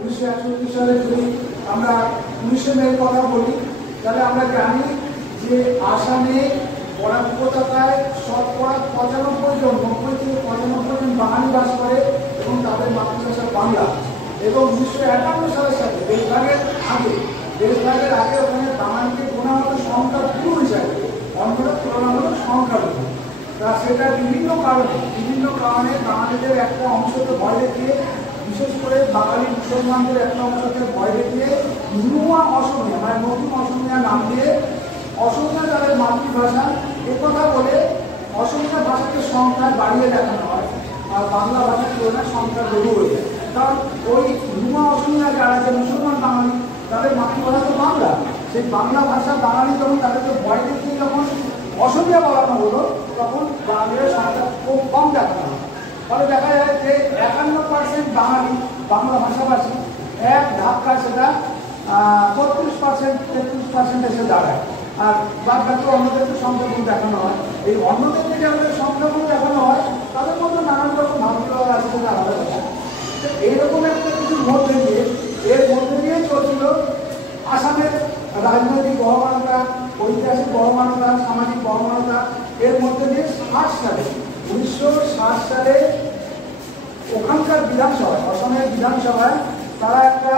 1961 সালে যদি আমরা 19শে মে কথা বলি তাহলে আমরা জানি যে আসামে বরাক উপত্যকায় শতকরা 95 জন 90 থেকে 95 জন বাঙালি বাস করে এবং তাদের মাতৃভাষা বাংলা। এবং 1951 সালের সাথে দেশভাগের আগে ওখানে বাঙালিকে গুণগত সংখ্যা পুরো হিসাবে অন্যরা তুলনামূলক সংখ্যালঘু। তা সেটা বিভিন্ন কারণে বাঙালিদের একটা অংশকে ভয় দেখিয়ে, বিশেষ করে বাঙালি মুসলমানদের একটা অংশকে ভয় দেখিয়ে নুয়া অসমীয়া মানে নতুন অসমীয়া নাম দিয়ে অসমীয়া তাদের মাতৃভাষা একথা বলে অসমীয়া ভাষাকে সংখ্যা বাড়িয়ে দেখানো হয় আর বাংলা ভাষার তুলনায় সংখ্যা লঘু হয়ে যায়। কারণ ওই নুয়া অসমীয়া যারা যে মুসলমান বাঙালি তাদের মাতৃভাষা তো বাংলা, সেই বাংলা ভাষা বাঙালি যখন তাদেরকে ভয় দেখিয়ে যখন অসমীয়া বলানো হলো তখন বাঙালির সংখ্যা খুব কম দেখানো হয়। ফলে দেখা যায় যে 51% বাঙালি বাংলা ভাষাভাষী এক ধাক্কা সেটা 32% এসে দাঁড়ায়। আর বাদ বাকি অন্যদেরকে সংখ্যাগুলো দেখানো হয়। এই অন্যদেরকে যাদের সংখ্যাগুলো দেখানো হয় তাদের মধ্যে নানান রকম ভাবগুলো আছে সেটা আলাদা কথা। এইরকম একটা কিছুর মধ্যে দিয়ে চলছিল আসামের রাজনৈতিক বহমানতা, ঐতিহাসিক বহমানতা, সামাজিক বহমানতা। এর মধ্যে দিয়ে 1960 সালে ওখানকার বিধানসভায়, অসমের বিধানসভায় তারা একটা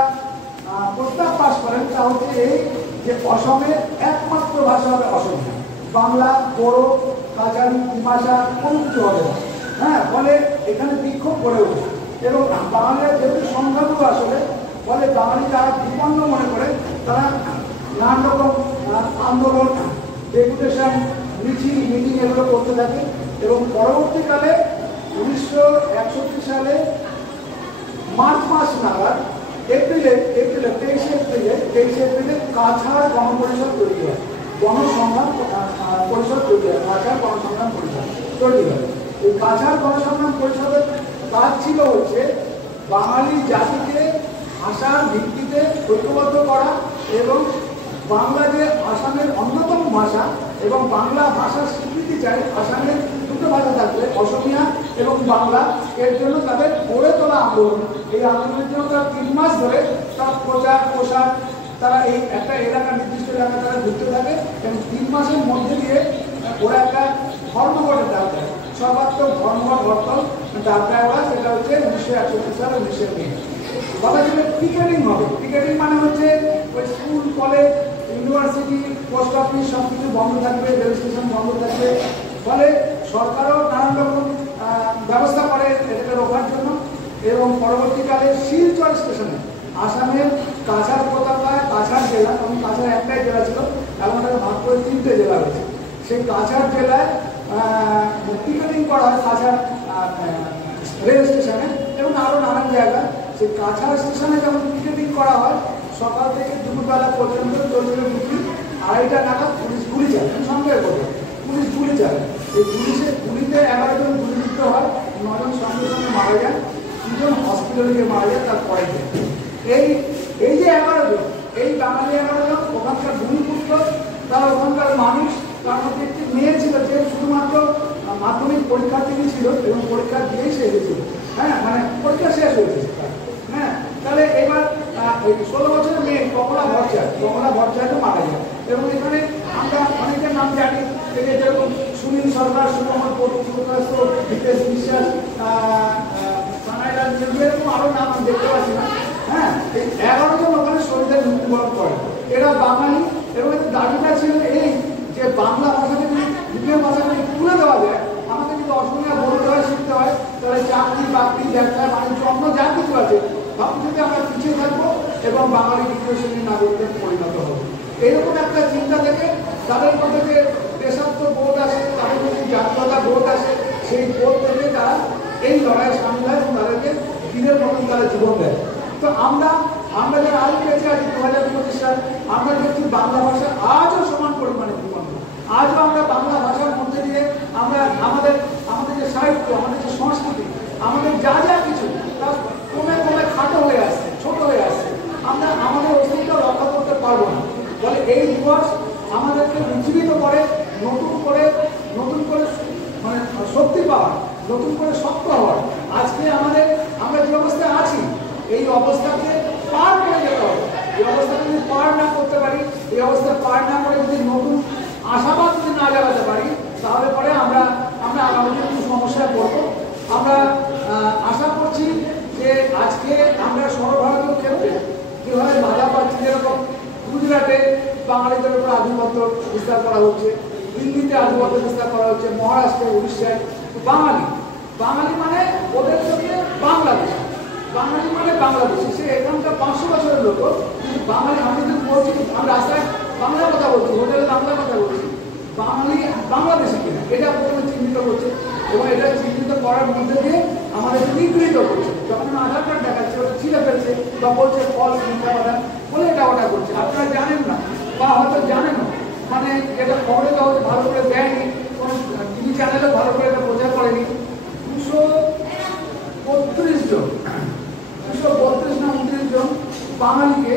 প্রস্তাব পাশ করেন। তা হচ্ছে এই যে অসমের একমাত্র ভাষা হবে অসমীয়া, বাংলা, বড়ো, কাছাড়ি, ডিমাসা কোনো কিছু হবে না। হ্যাঁ, ফলে এখানে বিক্ষোভ গড়ে ওঠে এবং বাঙালিরা যেহেতু সংখ্যাগুলো আসলে ফলে বাঙালি তারা বিপন্ন মনে করে তারা নানান রকম আন্দোলন, ডেপুটেশন, মিটিং এগুলো করতে থাকে। এবং পরবর্তীকালে 1961 সালে মার্চ মাস নাগাদ এপ্রিলে 23 এপ্রিলে কাছাড় গণপরিষদ তৈরি হয়, গণসংগ্রাম পরিষদ তৈরি হয়, কাছাড় গণসংগ্রাম পরিষদ তৈরি হয়। এই কাছাড় গণসংগ্রাম পরিষদের কাজ ছিল হচ্ছে বাঙালি জাতিকে ভাষার ভিত্তিতে ঐক্যবদ্ধ করা এবং বাংলা যে আসামের অন্যতম ভাষা এবং বাংলা ভাষার স্বীকৃতি চাই, আসামের দুটো ভাষা থাকবে অসমীয়া এবং বাংলা, এর জন্য তাদের গড়ে তোলা আন্দোলন। এই আন্দোলনের জন্য তারা 3 মাস ধরে তার প্রচার প্রসার তারা এই একটা এলাকা নির্দিষ্ট এলাকা তারা ঘুরতে থাকে এবং 3 মাসের মধ্যে দিয়ে ওরা একটা ধর্মঘটের ডাক দেয়, সর্বাত্মক ধর্মঘট হরতাল ডাক দেয় ওরা। সেটা হচ্ছে 1961 সালে 19 মে। কথা ছিল পিকেটিং হবে। পিকেটিং মানে হচ্ছে ওই school, college, university, post office সব কিছু বন্ধ থাকবে, রেল স্টেশন বন্ধ থাকবে। ফলে সরকারও নানান রকম ব্যবস্থা করে এটাকে রোখার জন্য। এবং পরবর্তীকালে শিলচর স্টেশনে আসামের কাছাড় উপত্যকায় কাছাড় জেলা, তখন কাছাড় একটাই জেলা ছিল, এখন তাকে ভাগ করে 3টে জেলা হয়েছে। সেই কাছাড় জেলায় পিকেটিং করা হয় কাছাড় রেল স্টেশনে এবং আরও নানান জায়গায়। সেই কাছাড় স্টেশনে যখন পিকেটিং করা হয় সকাল থেকে দুপুরবেলা পর্যন্ত চলছিল মিছিল। 2:30 নাগাদ পুলিশ গুলি চালায়, সঙ্গে করবে পুলিশ গুলি চালায়। এই গুলিতে 11 জন গুলিবিদ্ধ হয়, 9 জন সঙ্গে সঙ্গে মারা যায়, 2 জন হসপিটালে গিয়ে মারা যায় তার পরের দিন। এই যে 11 জন, এই বাঙালি 11 জন ওখানকার ভূমিপুত্র, তারা ওখানকার মানুষ। তার মধ্যে একটি মেয়ে ছিল যে শুধুমাত্র মাধ্যমিক পরীক্ষার্থী ছিল এবং পরীক্ষা দিয়েই সে এসেছিল। হ্যাঁ, মানে পরীক্ষা শেষ হয়েছে। হ্যাঁ, তাহলে এবার 16 বছরের মেয়ে কমলা ভট্টাচার্য মারা যায়। এবং এখানে আমরা অনেকের নাম জানি, যেরকম সুনীল সরকার, সুমন প্রকাশ, হিতেশ বিশ্বাস, সানাইলাল নেহরু, এরকম আরো নাম আমি দেখতে পাচ্ছি না। হ্যাঁ, এই 11 জন ওখানে শহীদের মৃত্যুবরণ করে। এরা বাঙালি এবং দাবিটা ছিল এই যে বাংলা ভাষাকে দ্বিতীয় ভাষাকে তুলে দেওয়া যায়, আমাকে যদি অসমীয়া বলতে হয়, শিখতে হয়, তাহলে চাকরি বাকরি, ব্যবসা বাণিজ্য, অন্য যা কিছু আছে সব কিছুতে আমরা পিছিয়ে থাকবো এবং বাঙালি দ্বিতীয় শ্রেণীর নাগরিকদের পরিণত হবো। এইরকম একটা চিন্তা থেকে তাদের মধ্যে যে দেশাত্ম বোধ আসে, তাদের মধ্যে জাতীয়তা বোধ আসে, সেই বোধ থেকে তারা এই লড়াইয়ে সামিল হয় এবং তাদেরকে বীরের মতন তারা জীবন দেয়। তো আমরা যারা আরও পেয়েছি আজ 2025 সাল, আমরা দেখছি বাংলা ভাষা আজও সমান পরিমাণে বিপন্ন। আজও আমরা বাংলা ভাষার মধ্যে দিয়ে আমরা আমাদের যে সাহিত্য, আমাদের যে সংস্কৃতি, আমাদের যা কিছু তা কমে খাটো হয়ে আসছে, ছোট হয়ে আসছে। আমরা আমাদের অস্তিত্ব রক্ষা করতে পারবো না। ফলে এই দিবস আমাদেরকে উজ্জীবিত করে নতুন করে মানে শক্তি পাওয়ার, নতুন করে শক্ত হওয়ার। আজকে আমরা যে অবস্থায় আছি এই অবস্থাকে এই অবস্থা পার না করে যদি নতুন আশাবাদ যদি না জাগাতে পারি, তাহলে পরে আমরা আগামী দিনে সমস্যায় পড়বো। আমরা আশা করছি যে আজকে আমরা সর্বভারতীয় ক্ষেত্রে কীভাবে বাধা পাচ্ছি, যেরকম গুজরাটে বাঙালিদের উপর আধিপত্য বিস্তার করা হচ্ছে, দিল্লিতে আধিপত্য বিস্তার করা হচ্ছে, মহারাষ্ট্রে, উড়িষ্যায়। বাঙালি মানে ওদের সঙ্গে বাংলাদেশ, বাঙালি মানে বাংলাদেশি। সে এখানকার 500 বছরের লোক, কিন্তু বাঙালি আমি যদি বলছি, আমরা রাস্তায় বাংলা কথা বলছি, হোটেলে বাংলা কথা বলছি, বাঙালি বাংলাদেশি কিনা এটা প্রথমে চিহ্নিত করছে, এবং এটা চিহ্নিত করার মধ্যে দিয়ে আমাদের নিগৃহীত করছে। যখন আধার কার্ড দেখাচ্ছে ওটা ছিঁড়ে ফেলছে বা বলছে ফলস মিথ্যাবাদা বলে এটা ওটা করছে। আপনারা জানেন না বা হয়তো জানেন, মানে এটা খবরে কাগজে ভালো করে দেয়নি, কোনো টিভি চ্যানেলে ভালো করে এটা প্রচার করেনি। 232 জন 232 না 29 জন বাঙালিকে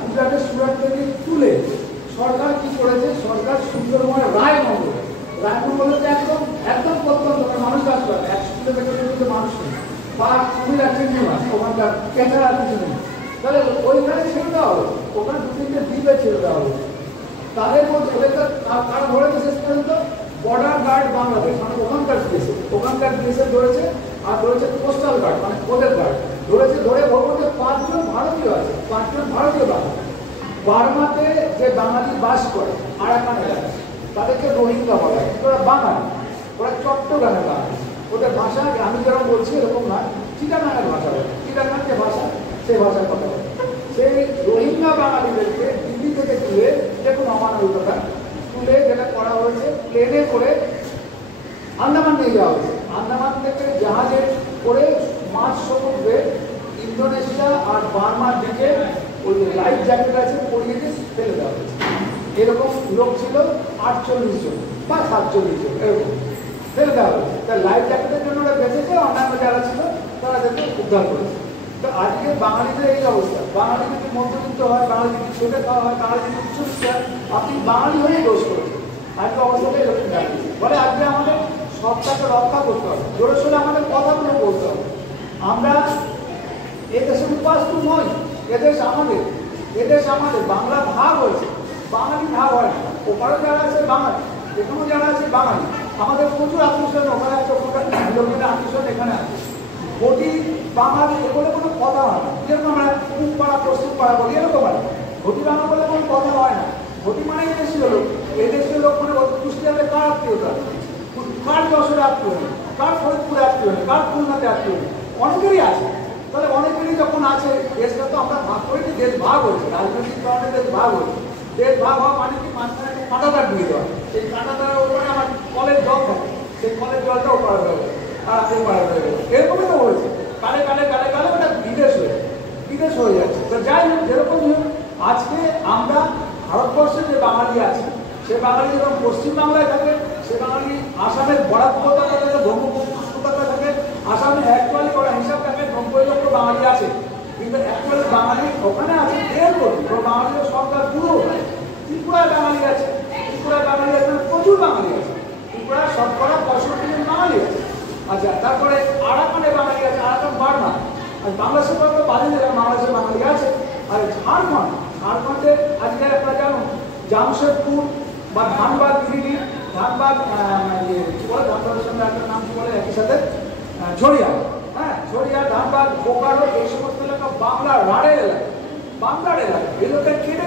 গুজরাটের সুরাট থেকে তুলে সরকার কি করেছে, সরকার সুন্দরবনে রায়মঙ্গলে একদম একদম প্রত্যন্ত মানুষ বাস করে, 100 কিলোমিটার মানুষ নেই, বা কুমিরা চিংড়ি মাছ ওখানকার ক্যাঁচার কিছু নেই, তাহলে ওইখানে ছেড়ে দেওয়া হবে, ওখানে 2-3টে দ্বীপে ছেড়ে দেওয়া হবে। তাদের মধ্যে তারা ধরেছে শেষ পর্যন্ত বর্ডার গার্ড বাংলাদেশ, মানে ওখানকার দেশে ধরেছে, আর ধরেছে কোস্টাল গার্ড মানে ওদের গার্ড ধরেছে। ধরে ওর মধ্যে 5 জন ভারতীয় আছে, 5 জন ভারতীয় বাঙালি। বার্মাতে যে বাঙালি বাস করে আরাকান এলাকায়, তাদেরকে রোহিঙ্গা বলা হয়। ওরা বাঙালি, ওরা চট্টগ্রামের বাঙালি। ওদের ভাষা আমি যেরকম বলছি এরকম না, চিটাগাঙের ভাষা বলে, চিটাগাঙের যে ভাষা সেই ভাষার কথা বলে। সেই রোহিঙ্গা বাঙালিদেরকে দিল্লি থেকে তুলে, দেখুন অমানবিকতা, তুলে যেটা করা হয়েছে প্লেনে করে আন্দামান নিয়ে যাওয়া হয়েছে। আন্দামান থেকে জাহাজে করে মাঝ সমুদ্রে ইন্দোনেশিয়া আর বার্মার দিকে ওই লাইফ জ্যাকেট আছে পরিয়ে দিয়ে ফেলে দেওয়া হয়েছে। এরকম লোক ছিল 48 জন বা 47 জন, এরকম ফেলে দেওয়া হয়েছে। তাই লাইফ জ্যাকেটের জন্য ওরা বেঁচেছে, অন্যান্য যারা ছিল তারা যাতে উদ্ধার করেছে। তো আজকে বাঙালিদের এই অবস্থা, বাঙালি যদি মধ্যবিত্ত হয়, বাঙালি যদি ছেলে খাওয়া হয়, বাঙালি যদি উচ্চশিক্ষা, আপনি বাঙালি হয়েই দোষ করেছেন। আজকে অবস্থাটা এরকম দাঁড়িয়েছে। ফলে আজকে আমাদের সবটাকে রক্ষা করতে হবে, জোরে সোরে আমাদের কথাগুলো বলতে হবে। আমরা এদেশের উপাস্ত নই, এদেশ আমাদের, বাংলা ভাগ হয়েছে, বাঙালি ভাগ হয় না। ওপারে যারা আছে বাঙালি, এখানেও যারা আছে বাঙালি। আমাদের প্রচুর আত্মীয় ওখানে আছে, ওখানকার লোকের আত্মীয় এখানে আছে। ঘটি বাঙালি এগুলো কোনো কথা হয় না, যেরকম আমরা পূব পাড়া পশ্চিম পাড়া বলি, এরকম হয়। ঘটি বাংলা বলে কোনো কথা হয় না। ঘটি মানে এদেশীয় লোক, এদেশীয় লোক মানে কুষ্টিয়াতে কার আত্মীয়তা, কার যশোরে আত্মীয় নেই, কার ফরিদপুরে আত্মীয় নেই, কার খুলনাতে আত্মীয় নেই, অনেকেরই আছে। তাহলে অনেকেরই যখন আছে, দেশটা তো আমরা ভাগ করে যে দেশ ভাগ হয়েছে, রাজনৈতিক কারণে দেশ ভাগ হয়েছে। দেশ ভাগ হওয়া মানে কি, মাঝখানে একটা কাঁটাতার দিয়ে দেওয়া, সেই কাঁটাতারের উপরে আমার কলের জল থাকে, সেই কলের জলটাও পাড়া হয়ে গেল, আর আপনি পাড়া হয়ে গেল, এরকমই তো হয়েছে। কালে ওটা বিদেশ হয়ে যাচ্ছে। তো যাই হোক, যেরকম আজকে আমরা ভারতবর্ষে যে বাঙালি আছে, সে বাঙালি যখন পশ্চিমবাংলায় থাকে, সে বাঙালি আসামের বরাকতা থাকে, ব্রহ্মপুত্র থাকে, আসামে অ্যাকচুয়ালি করা হিসাব থাকে 90 লক্ষ বাঙালি আছে, কিন্তু অ্যাকচুয়ালি বাঙালি ওখানে আছে 1.5 কোটি। বাঙালির সরকার পুরো ত্রিপুরায় বাঙালি আছে, প্রচুর বাঙালি আছে, ত্রিপুরায় শতকরা 65 জন বাঙালি আছে। আচ্ছা, তারপরে আরাকানে বাঙালি আছে, আরাকান বার্মা, আর বাংলাদেশের পরে বাজে জেলায় বাংলাদেশের বাঙালি আছে। আর ঝাড়খণ্ডে আজকে আপনারা জানুন, জামশেদপুর বা ধানবাদ, গিরিডি, ধানবাদ কি বলে, ধানবাদের সঙ্গে একটা নাম কি বলে একই সাথে, ঝরিয়া, হ্যাঁ ঝরিয়া, ধানবাদ, বোকারো, এই সমস্ত এলাকা বাংলার রাড়ের এলাকা, এই লোকটা কেটে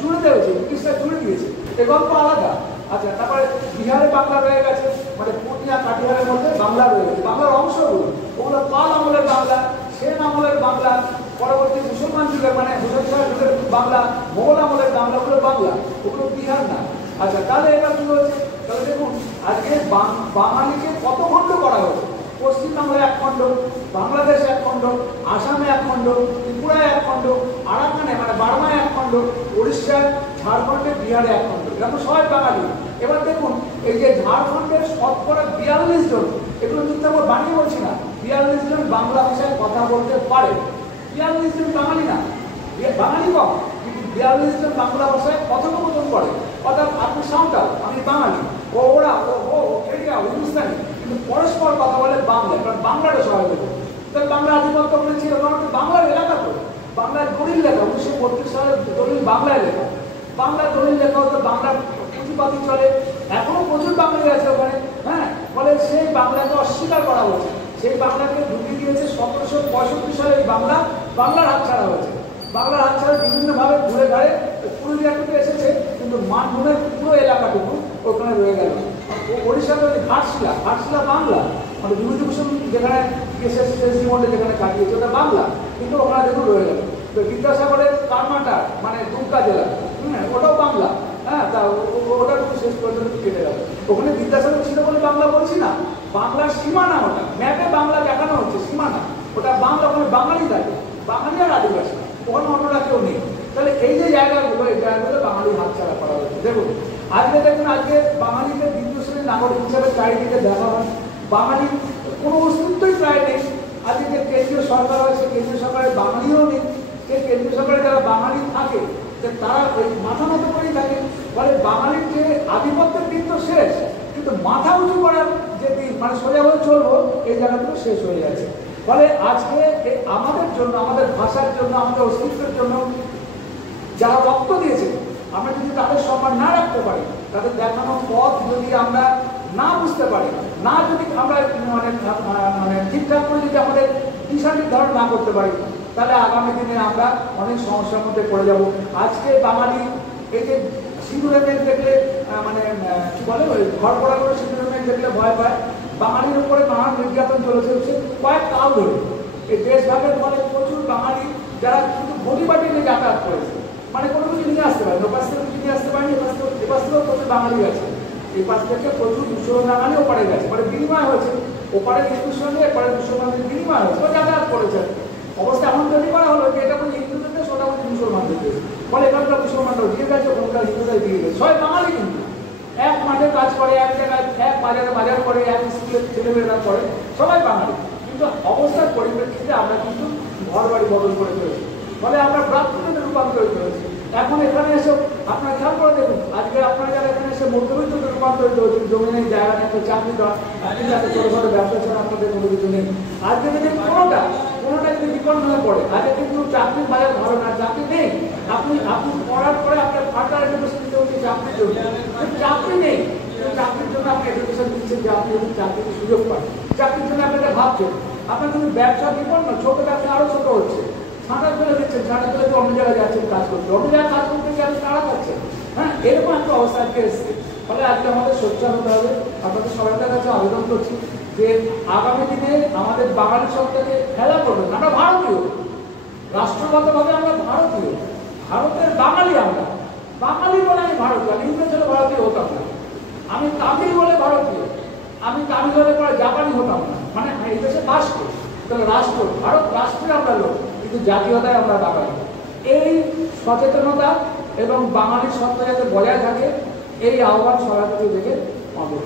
জুড়ে দিয়েছে, ব্রিটিশরা জুড়ে দিয়েছে, এ গল্প আলাদা। আচ্ছা, তারপরে বিহারে বাংলা রয়ে গেছে, মানে পূর্ণিয়া কাটিহারের মধ্যে বাংলা রয়ে গেছে, বাংলার অংশগুলো, ওগুলো পাল আমলের বাংলা, সেন আমলের বাংলা, পরবর্তী মুসলমান যুগের মানে হুসেন শাহ যুগের বাংলা, মোগল আমলের বাংলাগুলো বাংলা, ওগুলো বিহার না। আচ্ছা, তাহলে এটা কি হচ্ছে, তাহলে দেখুন আজকে বাঙালিকে কত খণ্ড করা হয়েছে। পশ্চিমবাংলায় 1 খণ্ড, বাংলাদেশ 1 খণ্ড, আসামে 1 খণ্ড, ত্রিপুরায় 1 খণ্ড, আরাকানে মানে বার্মায় 1 খণ্ড, উড়িষ্যায়, ঝাড়খণ্ডে, বিহারে 1 খণ্ড, এরকম সবাই বাঙালি। এবার দেখুন, এই যে ঝাড়খণ্ডের শতকরা 42 জন, এগুলো মিথ্যা বানিয়ে বলছি না, 42 জন বাংলা ভাষায় কথা বলতে পারে। 42 জন বাঙালি না, বাঙালি কম, কিন্তু 42 জন বাংলা ভাষায় কথোপকথন করে। অর্থাৎ আপনি সাঁওতাল, আমি বাঙালি, ওরা এরিয়া হিন্দুস্তানি, কিন্তু পরস্পর কথা বলে বাংলা, কারণ বাংলাটা সবাই বলবে। তাহলে বাংলা আধিপত্য ছিল, কারণ বাংলার এলাকা তো, বাংলার গরিব এলাকা, 19 1932 সালে দলিল বাংলায় লেখা, বাংলা দলিল লেখা হতো, বাংলা পুঁথিপাতি চলে, এখনো প্রচুর বাঙালি আছে ওখানে। হ্যাঁ, ফলে সেই বাংলাকে অস্বীকার করা হয়েছে, সেই বাংলাকে ঢুকিয়ে দিয়েছে 1765 সালে এই বাংলার হাতছাড়া হয়েছে। বাংলার হাতছাড়া বিভিন্নভাবে ঘুরে ঘাড়ে পুরুলিয়াটুকু এসেছে, কিন্তু মানভূমের পুরো এলাকাটুকু ওখানে রয়ে গেল। ওড়িশাতে ওই ঘাটশিলা বাংলা, মানে বিভূতিভূষণ যেখানে জীবনটা যেখানে কাটিয়েছে ওটা বাংলা, কিন্তু ওখানে দেখুন রয়ে গেল। তো বিদ্যাসাগরের কারমাটা মানে দুমকা জেলা, ওটাও বাংলা। হ্যাঁ, তা ওটা শেষ পর্যন্ত কেটে গেল। ওখানে বিদ্যাসাগর ছিল বলে বাংলা বলছি না, বাংলার সীমানা, ওটা ম্যাপে বাংলা দেখানো হচ্ছে সীমানা, ওটা বাংলা, ওখানে বাঙালি থাকে, বাঙালি আর আদিবাসী, ওখানে অন্যরা কেউ নেই। তাহলে এই যে জায়গাগুলো, এই জায়গাগুলো বাঙালি হাতছাড়া করা হয়েছে। দেখুন আজকে দেখুন, আজকে বাঙালিকে দ্বিতীয় শ্রেণীর নাগরিক হিসাবে চারিদিকে দেখা হয়, বাঙালির কোনো অস্তিত্বই প্রায় নেই। আজকে যে কেন্দ্রীয় সরকার হয়, সেই কেন্দ্রীয় সরকারের বাঙালিও নেই। সেই কেন্দ্রীয় সরকারে যারা বাঙালি থাকে তারা ওই মাথা মতো করেই থাকে। ফলে বাঙালির যে আধিপত্যের দিন তো শেষ, কিন্তু মাথা উঁচু করার যে দিন, মানে সোজা হয়ে চলবো, এই জায়গাগুলো শেষ হয়ে যাচ্ছে। ফলে আজকে আমাদের জন্য, আমাদের ভাষার জন্য, আমাদের অস্তিত্বের জন্য যারা রক্ত দিয়েছে, আমরা যদি তাদের সম্মান না রাখতে পারি, তাদের দেখানো পথ যদি আমরা না বুঝতে পারি, না যদি আমরা মানে ঠিকঠাক করে যদি আমাদের দিশা নির্ধারণ না করতে পারি, তাহলে আগামী দিনে আমরা অনেক সমস্যার মধ্যে পড়ে যাব। আজকে বাঙালি এই যে সিঁদুরের মেঘ দেখলে মানে কি বলে, ওই ঘর পড়া করে সিঁদুরের মেঘ দেখলে ভয় পায়। বাঙালির উপরে নানান নির্যাতন চলেছে কয়েক কাল ধরে। এই দেশভাগের ফলে প্রচুর বাঙালি যারা শুধু গলিবাটি নিয়ে যাতায়াত করেছে, মানে কোনো কিছু নিয়ে আসতে পারেনি, ওপাশ থেকে কিছু নিয়ে আসতে পারেনি, এপাশ থেকেও প্রচুর বাঙালি আছে, এই পাশ থেকে প্রচুর মুসলমান ওপারে গেছে, মানে বিনিময় হয়েছে, ওপারে হিন্দুর সঙ্গে এপারে মুসলমানদের বিনিময় হয়েছে, যাতায়াত করেছে। অবস্থা এমন তৈরি করা হলো যে এটা বলছে হিন্দুদের দেশ, ওটা বলছে মুসলমানদের দেশ। ফলে এখানকার মুসলমানরাও দিয়ে গেছে, ওখানকার হিন্দুরাই দিয়ে গেছে। সবাই বাঙালি, কিন্তু এক মাঠে কাজ করে, এক জায়গায় এক বাজারে করে, এক স্কুলের ছেলেমেয়েরা করে, সবাই বাঙালি। কিন্তু অবস্থার পরিপ্রেক্ষিতে আমরা কিন্তু ঘর বাড়ি বদল করে ফেলেছি, ফলে আমরা ব্রাহ্মণদের রূপান্তরিত হয়েছি। এখন এখানে এসে আপনারা খেয়াল করে দেখুন, আজকে আপনারা যারা এখানে এসে মধ্যবিত্তদের রূপান্তরিত হয়েছে, জমি নেই, জায়গা নেই, চাকরি দেওয়া, যাতে ছোটো ছোটো ব্যবসা ছাড়া আপনাদের কোনো কিছু নেই। আজকে যদি কোনোটা যদি বিপন্ন হয়ে পড়ে, আজকে কিন্তু চাকরির বাজার ভালো না, চাকরি নেই, আপনি পড়ার পরে আপনার ফার্দার এডুকেশন দিতে হচ্ছে চাকরির জন্য, চাকরি নেই, চাকরির জন্য আপনি এডুকেশন দিচ্ছেন যে আপনি যদি চাকরির সুযোগ পান, চাকরির জন্য আপনি এটা ভাবছেন। আপনার কিন্তু ব্যবসা বিপন্ন, ছোট ব্যবসা আরো ছোট হচ্ছে, ছাঁটা ফেলে দিচ্ছেন, ছাঁটা ফেলে অন্য জায়গায় যাচ্ছেন কাজ করতে, অন্য জায়গায় কাজ করতে গিয়ে আপনি তাড়া পাচ্ছেন। হ্যাঁ, এরকম একটা অবস্থা আজকে এসছে। ফলে আজকে আমাদের সোচ্চার হতে হবে। আপনাদের সবাইকার কাছে আবেদন করছি যে আগামী দিনে আমাদের বাঙালি সত্তাকে খেলা করবেন। আমরা ভারতীয়, রাষ্ট্রগতভাবে আমরা ভারতীয়, ভারতের বাঙালি, আমরা বাঙালি বলে আমি ভারতীয়, আমি ইংরেজ হলে ভারতীয় হতাম না, আমি তামিল বলে ভারতীয়, আমি তামিল হলে পরে জাপানি হতাম না, মানে এই দেশে বাস করি। তাহলে রাষ্ট্র, ভারত রাষ্ট্রের আমরা লোক, কিন্তু জাতীয়তায় আমরা বাঙালি। এই সচেতনতা এবং বাঙালির সত্তা যাতে বজায় থাকে, এই আহ্বান সবাই থেকে দেখে আমাদের